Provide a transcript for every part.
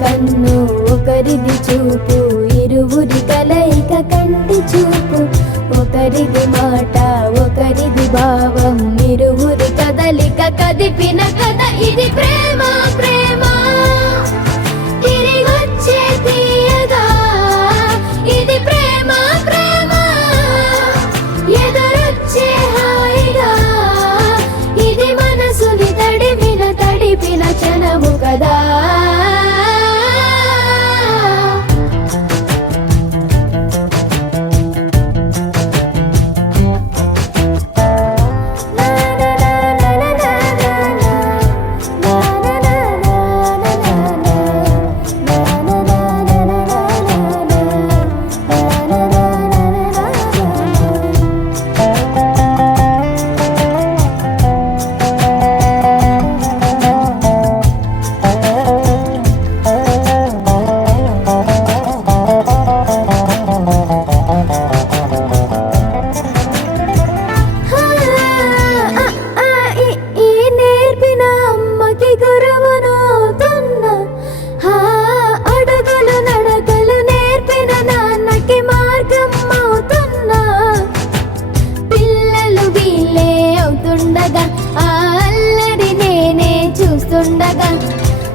కన్ను ఒకరిది చూపు, ఇరువురి కలయిక కంటి చూపు. ఒకరిది మాట ఒకరిది భావం, ఇరువురి కదలిక కదిపిన కథ ఇది ప్రేమ. ప్రేమ తిరిగొచ్చే తీయగా ఇది ప్రేమ. ప్రేమ ఎదురొచ్చే హాయిగా ఇది మనసుని తడిపిన క్షణము కదా.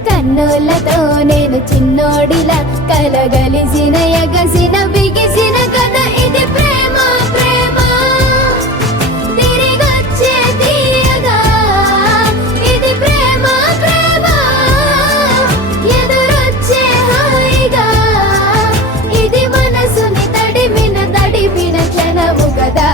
కన్నులతో నేను చిన్నోడిలా కలగలిసిన ఎగసిన బిగిసిన కథ ఇది ప్రేమ. ప్రేమ తిరిగొచ్చే తీయగా ఇది ప్రేమ. ప్రేమ ఎదురొచ్చే హాయిగా ఇది మనసుని తడిపిన క్షణము కదా.